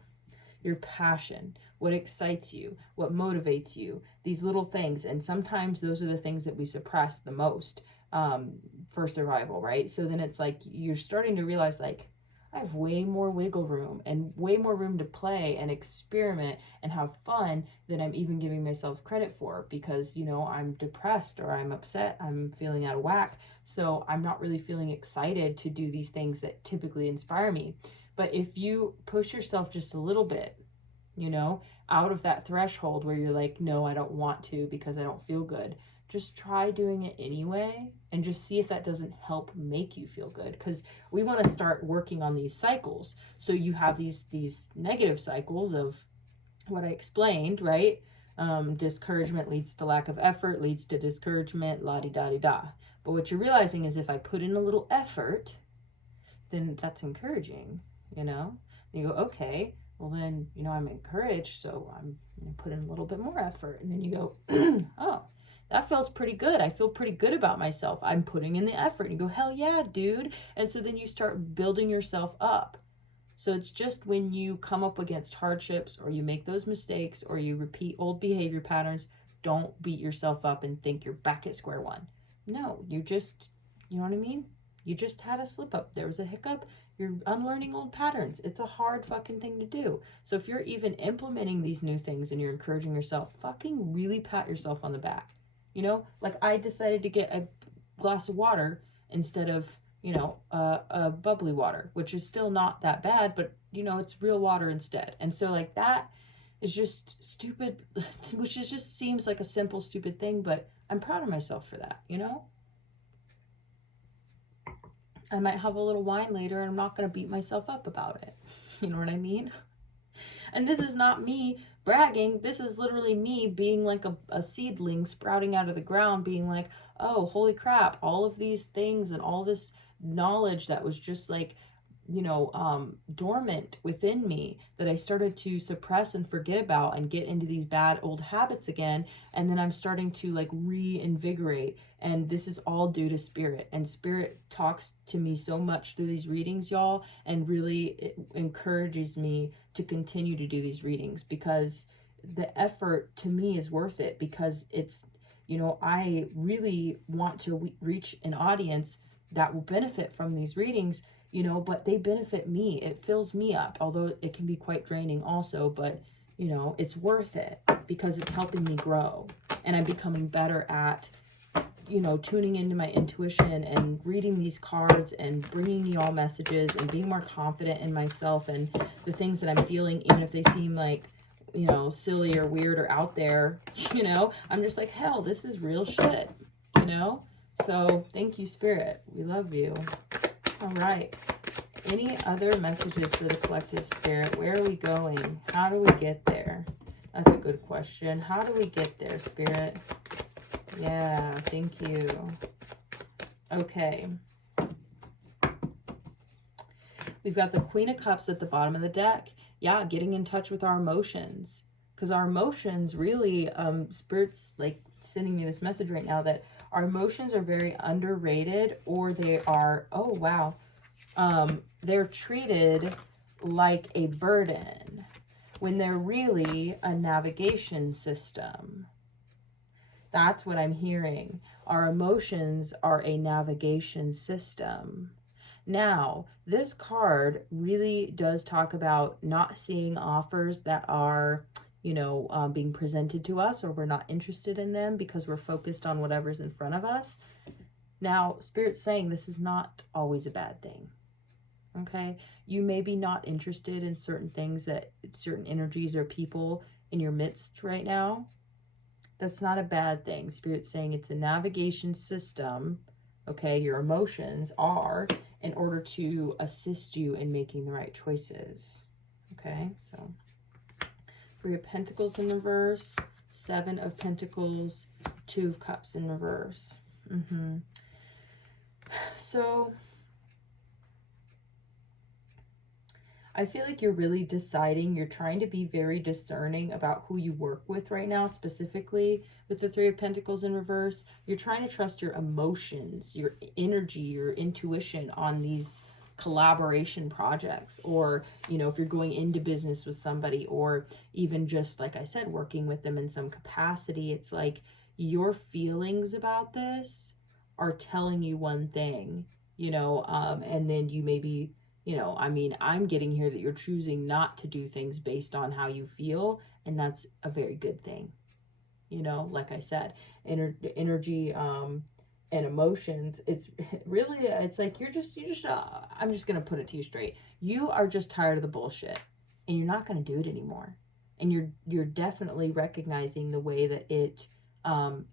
your passion, what excites you, what motivates you, these little things. And sometimes those are the things that we suppress the most for survival, right? So then it's like you're starting to realize, like, I have way more wiggle room and way more room to play and experiment and have fun than I'm even giving myself credit for, because, you know, I'm depressed or I'm upset, I'm feeling out of whack. So I'm not really feeling excited to do these things that typically inspire me. But if you push yourself just a little bit, you know, out of that threshold where you're like, no, I don't want to because I don't feel good, just try doing it anyway and just see if that doesn't help make you feel good. Because we want to start working on these cycles. So you have these negative cycles of what I explained, right? Discouragement leads to lack of effort, leads to discouragement, la-di-da-di-da. But what you're realizing is if I put in a little effort, then that's encouraging, you know? And you go, okay, well then, you know, I'm encouraged, so I'm going to put in a little bit more effort. And then you go, oh, that feels pretty good. I feel pretty good about myself. I'm putting in the effort. And you go, hell yeah, dude. And so then you start building yourself up. So it's just when you come up against hardships or you make those mistakes or you repeat old behavior patterns, don't beat yourself up and think you're back at square one. No, you just, you know what I mean? You just had a slip up. There was a hiccup. You're unlearning old patterns. It's a hard fucking thing to do. So if you're even implementing these new things and you're encouraging yourself, fucking really pat yourself on the back. You know, like I decided to get a glass of water instead of, you know, a bubbly water, which is still not that bad, but, you know, it's real water instead. And so like that is just stupid, which is just seems like a simple, stupid thing, but I'm proud of myself for that, you know? I might have a little wine later and I'm not going to beat myself up about it. You know what I mean? And this is not me bragging. This is literally me being like a seedling sprouting out of the ground, being like, oh, holy crap, all of these things and all this knowledge that was just like dormant within me that I started to suppress and forget about and get into these bad old habits again. And then I'm starting to like reinvigorate. And this is all due to Spirit. And Spirit talks to me so much through these readings, y'all, and really it encourages me to continue to do these readings, because the effort to me is worth it, because it's, I really want to reach an audience that will benefit from these readings, but they benefit me. It fills me up, although it can be quite draining also, but it's worth it because it's helping me grow, and I'm becoming better at, tuning into my intuition and reading these cards and bringing y'all messages and being more confident in myself and the things that I'm feeling, even if they seem like, silly or weird or out there, I'm just like, hell, this is real shit, So thank you, Spirit. We love you. All right. Any other messages for the collective, Spirit? Where are we going? How do we get there? That's a good question. How do we get there, Spirit? Yeah, thank you. Okay. We've got the Queen of Cups at the bottom of the deck. Yeah, getting in touch with our emotions. Because our emotions really, Spirit's like sending me this message right now that our emotions are very underrated, or they are, oh wow, they're treated like a burden when they're really a navigation system. That's what I'm hearing. Our emotions are a navigation system. Now, this card really does talk about not seeing offers that are, being presented to us, or we're not interested in them because we're focused on whatever's in front of us. Now, Spirit's saying this is not always a bad thing. Okay? You may be not interested in certain things, that certain energies or people in your midst right now. That's not a bad thing. Spirit's saying it's a navigation system. Okay? Your emotions are in order to assist you in making the right choices. Okay? So, Three of Pentacles in reverse, Seven of Pentacles, Two of Cups in reverse. So, I feel like you're really deciding, you're trying to be very discerning about who you work with right now, specifically with the Three of Pentacles in reverse. You're trying to trust your emotions, your energy, your intuition on these collaboration projects, or, if you're going into business with somebody, or even just, like I said, working with them in some capacity. It's like your feelings about this are telling you one thing, and then you maybe, I'm getting here that you're choosing not to do things based on how you feel, and that's a very good thing. Like I said, energy, and emotions, it's really, it's like I'm just going to put it to you straight. You are just tired of the bullshit, and you're not going to do it anymore. And you're definitely recognizing the way that it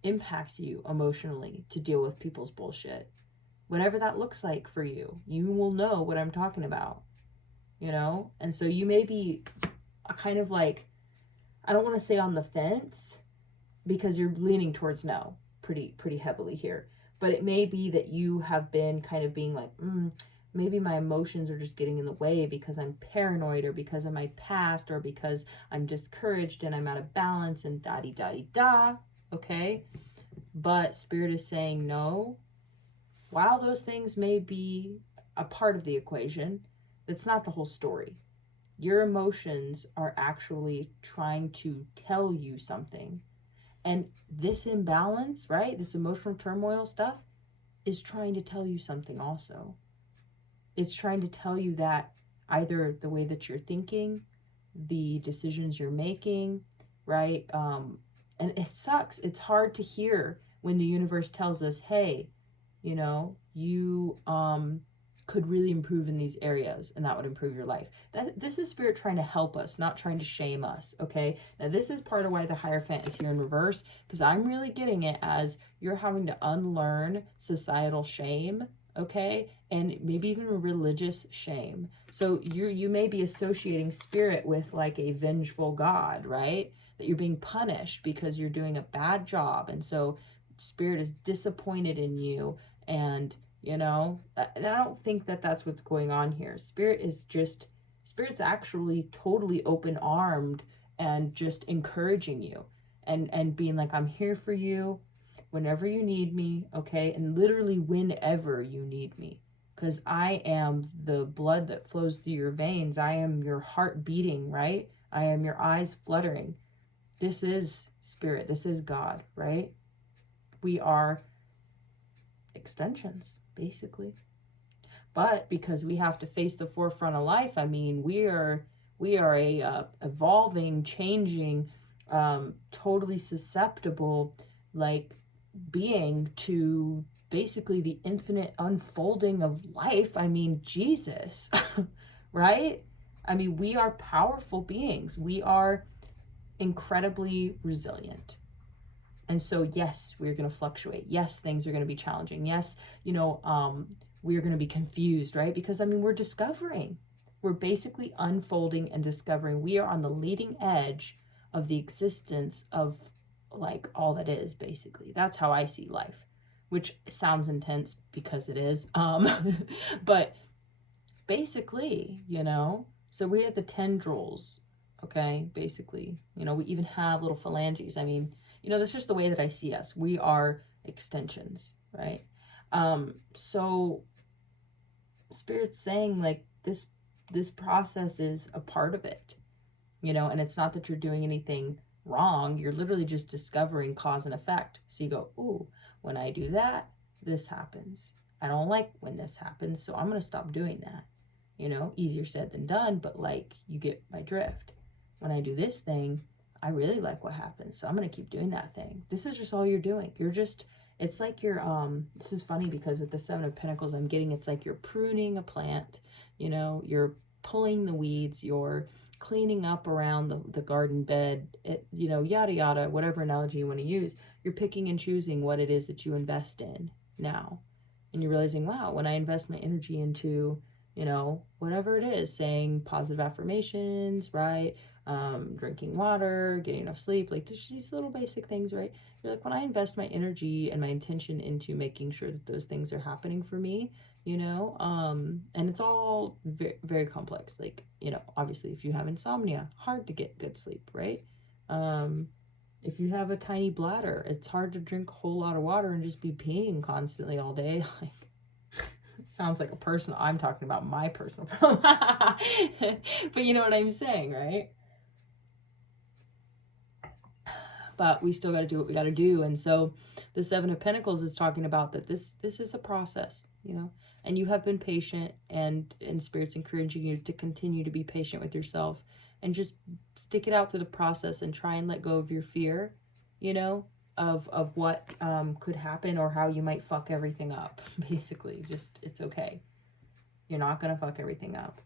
impacts you emotionally to deal with people's bullshit. Whatever that looks like for you, you will know what I'm talking about, And so you may be kind of like, I don't want to say on the fence, because you're leaning towards no pretty heavily here. But it may be that you have been kind of being like, maybe my emotions are just getting in the way because I'm paranoid, or because of my past, or because I'm discouraged and I'm out of balance, and da-di-da-di-da, okay? But Spirit is saying no. While those things may be a part of the equation, that's not the whole story. Your emotions are actually trying to tell you something. And this imbalance, right, this emotional turmoil stuff, is trying to tell you something also. It's trying to tell you that either the way that you're thinking, the decisions you're making, right, and it sucks. It's hard to hear when the universe tells us, hey, you could really improve in these areas, and that would improve your life. This is Spirit trying to help us, not trying to shame us, okay? Now, this is part of why the Hierophant is here in reverse, because I'm really getting it as you're having to unlearn societal shame, okay? And maybe even religious shame. So you may be associating Spirit with like a vengeful God, right? That you're being punished because you're doing a bad job. And so Spirit is disappointed in you, and you know? And I don't think that that's what's going on here. Spirit's actually totally open-armed and just encouraging you and being like, I'm here for you whenever you need me, okay? And literally whenever you need me. Because I am the blood that flows through your veins. I am your heart beating, right? I am your eyes fluttering. This is Spirit. This is God, right? We are extensions, basically. But because we have to face the forefront of life, I mean, we are a evolving, changing, totally susceptible, like, being to basically the infinite unfolding of life. I mean, Jesus, right? I mean, we are powerful beings. We are incredibly resilient. And so, yes, we're going to fluctuate. Yes, things are going to be challenging. Yes, we're going to be confused, right? Because, I mean, we're discovering. We're basically unfolding and discovering. We are on the leading edge of the existence of, like, all that is, basically. That's how I see life, which sounds intense because it is. But basically, so we have the tendrils, okay, basically. We even have little phalanges. I mean, that's just the way that I see us. We are extensions, right? So Spirit's saying, like, this process is a part of it, and it's not that you're doing anything wrong. You're literally just discovering cause and effect. So you go, ooh, when I do that, this happens. I don't like when this happens, so I'm going to stop doing that. Easier said than done, but, like, you get my drift. When I do this thing, I really like what happens, so I'm going to keep doing that thing. This is just all you're doing. It's like you're, this is funny because with the Seven of Pentacles I'm getting, it's like you're pruning a plant, you're pulling the weeds, you're cleaning up around the garden bed, yada, yada, whatever analogy you want to use. You're picking and choosing what it is that you invest in now. And you're realizing, wow, when I invest my energy into, whatever it is, saying positive affirmations, right? Drinking water, getting enough sleep, like just these little basic things, right? You're like, when I invest my energy and my intention into making sure that those things are happening for me, and it's all very, very complex. Like, obviously if you have insomnia, hard to get good sleep, right? If you have a tiny bladder, it's hard to drink a whole lot of water and just be peeing constantly all day. Like, sounds like I'm talking about my personal problem. But you know what I'm saying, right? But we still got to do what we got to do. And so the Seven of Pentacles is talking about that this is a process, and you have been patient, and Spirit's encouraging you to continue to be patient with yourself and just stick it out through the process and try and let go of your fear, of what could happen or how you might fuck everything up. Basically, just, it's okay. You're not going to fuck everything up.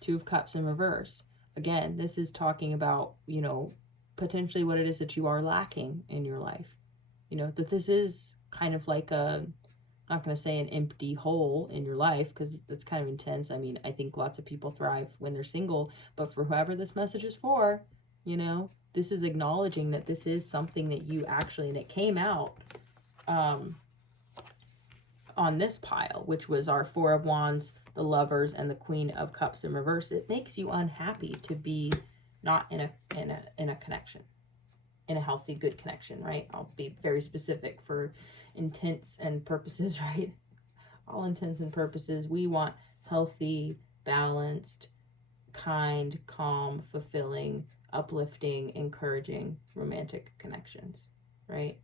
Two of Cups in reverse. Again, this is talking about, potentially what it is that you are lacking in your life. That this is kind of like I'm not going to say an empty hole in your life, because that's kind of intense. I mean, I think lots of people thrive when they're single, but for whoever this message is for, this is acknowledging that this is something that you actually, and it came out on this pile, which was our Four of Wands, the Lovers, and the Queen of Cups in reverse. It makes you unhappy to be not in a connection, in a healthy, good connection, right? I'll be very specific for intents and purposes, right? All intents and purposes, we want healthy, balanced, kind, calm, fulfilling, uplifting, encouraging, romantic connections, right?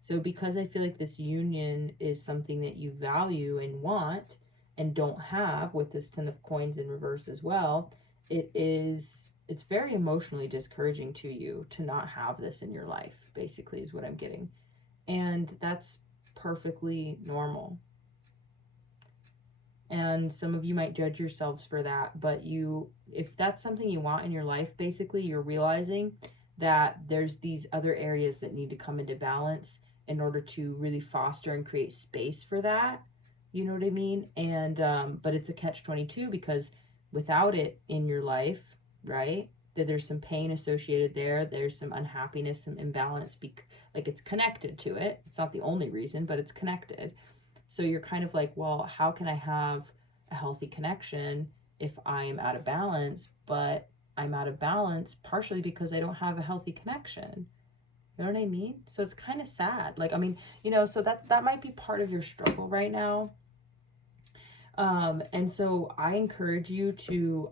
So because I feel like this union is something that you value and want and don't have, with this Ten of Coins in reverse as well, it's very emotionally discouraging to you to not have this in your life, basically, is what I'm getting. And that's perfectly normal. And some of you might judge yourselves for that, but if that's something you want in your life, basically you're realizing that there's these other areas that need to come into balance in order to really foster and create space for that. You know what I mean? And but it's a catch-22, because without it in your life, right, that there's some pain associated there, there's some unhappiness, some imbalance, like, it's connected to it. It's not the only reason, but it's connected. So you're kind of like, well, how can I have a healthy connection if I am out of balance? But I'm out of balance partially because I don't have a healthy connection. You know what I mean? So it's kind of sad. Like, I mean, you know, so that might be part of your struggle right now. And so I encourage you to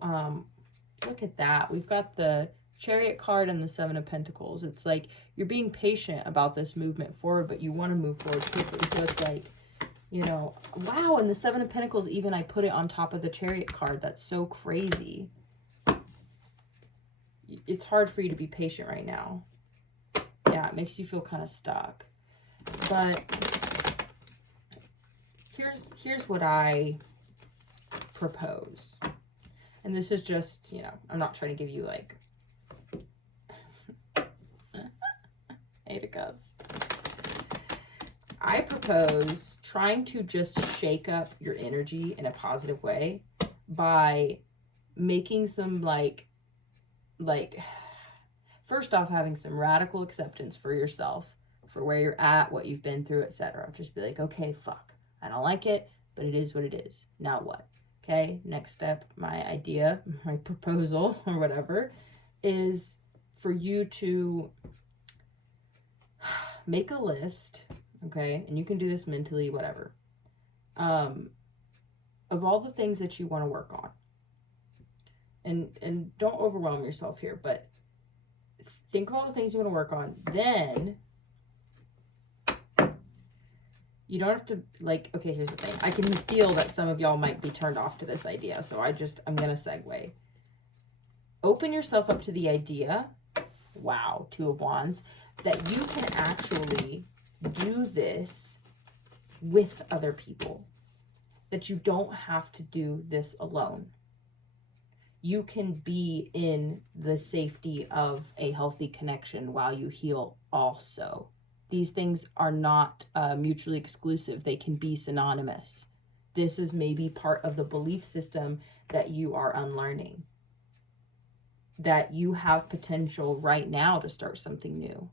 look at that. We've got the Chariot card and the Seven of Pentacles. It's like you're being patient about this movement forward, but you want to move forward quickly. So it's like, you know, wow. And the Seven of Pentacles, even I put it on top of the Chariot card. That's so crazy. It's hard for you to be patient right now. Yeah, it makes you feel kind of stuck. But here's what I propose. And this is just, you know, I'm not trying to give you like Eight of Cups. I propose trying to just shake up your energy in a positive way by making some like first off, having some radical acceptance for yourself, for where you're at, what you've been through, etc. Just be like, okay, fuck, I don't like it, but it is what it is. Now what? Okay, next step, my idea, my proposal, or whatever, is for you to make a list, okay, and you can do this mentally, whatever, of all the things that you want to work on. And don't overwhelm yourself here, but think of all the things you want to work on. Then you don't have to, like, okay, here's the thing. I can feel that some of y'all might be turned off to this idea, so I'm going to segue. Open yourself up to the idea, wow, Two of Wands, that you can actually do this with other people, that you don't have to do this alone. You can be in the safety of a healthy connection while you heal also. These things are not mutually exclusive. They can be synonymous. This is maybe part of the belief system that you are unlearning. That you have potential right now to start something new.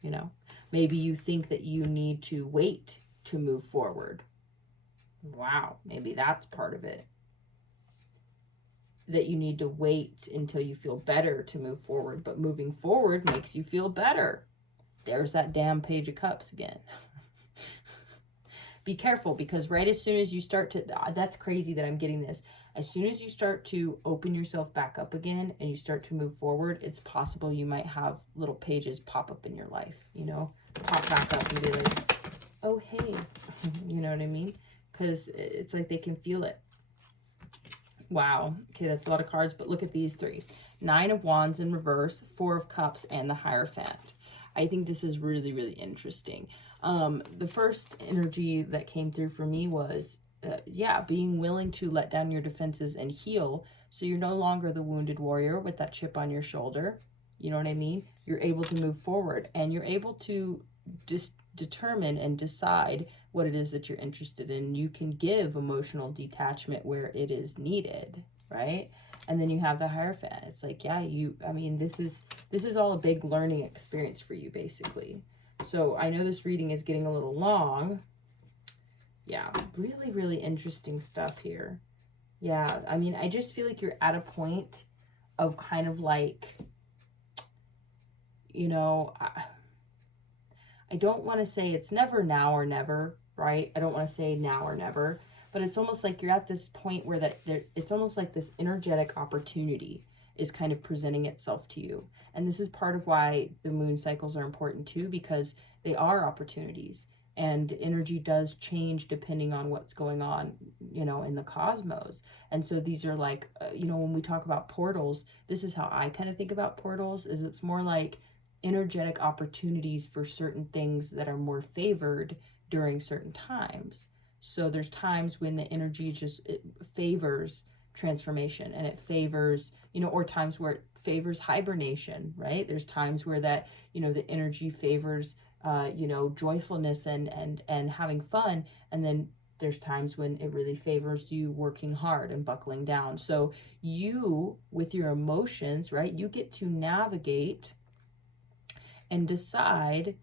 You know, maybe you think that you need to wait to move forward. Wow, maybe that's part of it. That you need to wait until you feel better to move forward, but moving forward makes you feel better. There's that damn Page of Cups again. Be careful, because right as soon as you start to, that's crazy that I'm getting this. As soon as you start to open yourself back up again and you start to move forward, it's possible you might have little pages pop up in your life, you know, pop back up and be like, oh, hey, you know what I mean? Because it's like they can feel it. Wow. Okay, that's a lot of cards, but look at these three. Nine of Wands in reverse, Four of Cups, and the Hierophant. I think this is really, really interesting. The first energy that came through for me was, yeah, being willing to let down your defenses and heal. So you're no longer the wounded warrior with that chip on your shoulder. You know what I mean? You're able to move forward, and you're able to just determine and decide what it is that you're interested in. You can give emotional detachment where it is needed, right? And then you have the Hierophant. It's like, yeah, I mean, this is all a big learning experience for you, basically. So I know this reading is getting a little long. Yeah, really, really interesting stuff here. Yeah, I mean, I just feel like you're at a point of kind of like, you know, I don't want to say it's never now or never, right? I don't want to say now or never, but it's almost like you're at this point where it's almost like this energetic opportunity is kind of presenting itself to you. And this is part of why the moon cycles are important too, because they are opportunities, and energy does change depending on what's going on, you know, in the cosmos. And so these are like, you know, when we talk about portals, this is how I kind of think about portals, is it's more like energetic opportunities for certain things that are more favored during certain times. So there's times when the energy it favors transformation, and it favors, you know, or times where it favors hibernation, right? There's times where that, you know, the energy favors you know, joyfulness and having fun, and then there's times when it really favors you working hard and buckling down. So you, with your emotions, right, you get to navigate and decide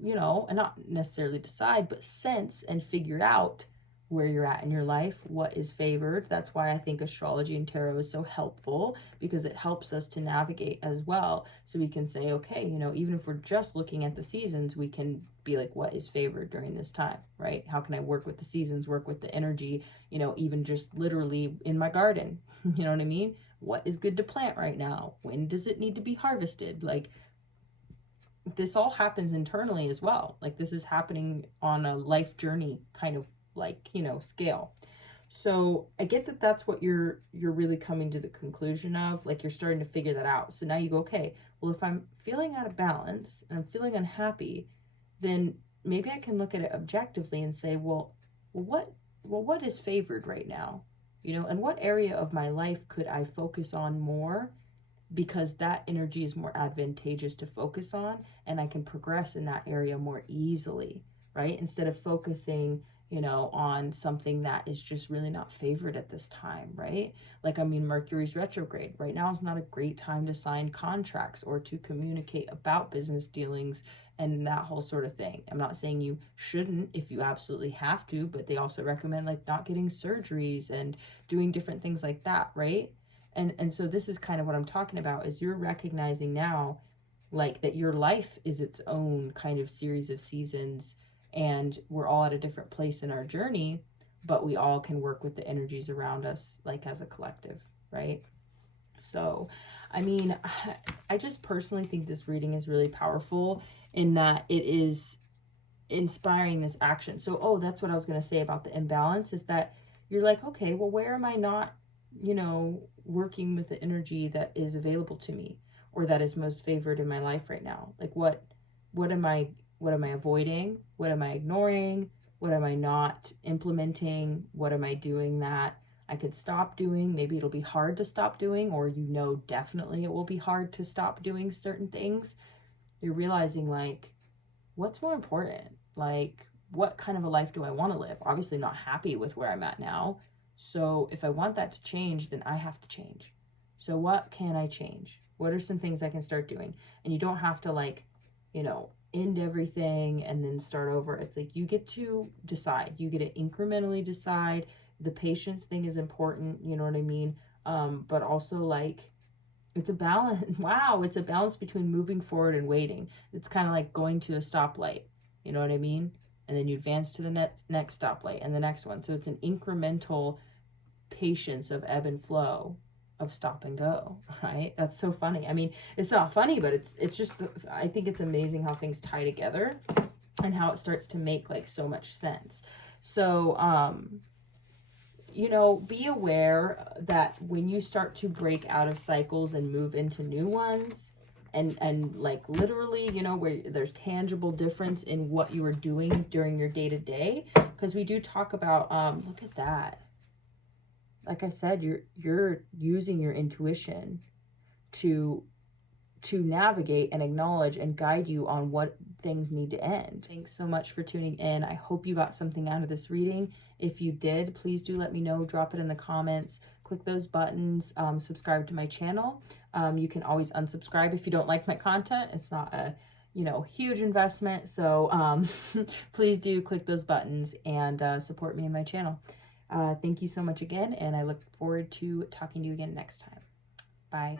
you know, and not necessarily decide, but sense and figure out where you're at in your life, what is favored. That's why I think astrology and tarot is so helpful, because it helps us to navigate as well. So we can say, okay, you know, even if we're just looking at the seasons, we can be like, what is favored during this time, right? How can I work with the seasons, work with the energy, you know, even just literally in my garden, you know what I mean? What is good to plant right now? When does it need to be harvested? Like, this all happens internally as well. Like, this is happening on a life journey kind of, like, you know, scale. So I get that that's what you're really coming to the conclusion of, like, you're starting to figure that out. So now you go, okay, well, if I'm feeling out of balance and I'm feeling unhappy, then maybe I can look at it objectively and say, well, what is favored right now? You know, and what area of my life could I focus on more, because that energy is more advantageous to focus on, and I can progress in that area more easily, right? Instead of focusing, you know, on something that is just really not favored at this time, right? Like, I mean, Mercury's retrograde. Right now is not a great time to sign contracts or to communicate about business dealings and that whole sort of thing. I'm not saying you shouldn't if you absolutely have to, but they also recommend, like, not getting surgeries and doing different things like that, right? And so this is kind of what I'm talking about, is you're recognizing now, like, that your life is its own kind of series of seasons, and we're all at a different place in our journey, but we all can work with the energies around us, like, as a collective, right? So, I mean, I just personally think this reading is really powerful in that it is inspiring this action. So, oh, that's what I was going to say about the imbalance, is that you're like, okay, well, where am I not, you know, working with the energy that is available to me, or that is most favored in my life right now? Like, what am I avoiding? What am I ignoring? What am I not implementing? What am I doing that I could stop doing? Maybe it'll be hard to stop doing, or, you know, definitely it will be hard to stop doing certain things. You're realizing, like, what's more important? Like, what kind of a life do I want to live? Obviously, I'm not happy with where I'm at now. So if I want that to change, then I have to change. So what can I change? What are some things I can start doing? And you don't have to, like, you know, end everything and then start over. It's like, you get to decide. You get to incrementally decide. The patience thing is important, you know what I mean? But also, like, it's a balance. Wow, it's a balance between moving forward and waiting. It's kind of like going to a stoplight, you know what I mean? And then you advance to the next stoplight and the next one. So it's an incremental patience of ebb and flow, of stop and go, right? That's so funny. I mean, it's not funny, but it's just, I think it's amazing how things tie together and how it starts to make, like, so much sense. So, you know, be aware that when you start to break out of cycles and move into new ones, and like, literally, you know, where there's tangible difference in what you are doing during your day-to-day, because we do talk about, look at that. Like I said, you're using your intuition to navigate and acknowledge and guide you on what things need to end. Thanks so much for tuning in. I hope you got something out of this reading. If you did, please do let me know. Drop it in the comments. Click those buttons. Subscribe to my channel. You can always unsubscribe if you don't like my content. It's not a, you know, huge investment. So please do click those buttons and support me and my channel. Thank you so much again, and I look forward to talking to you again next time. Bye.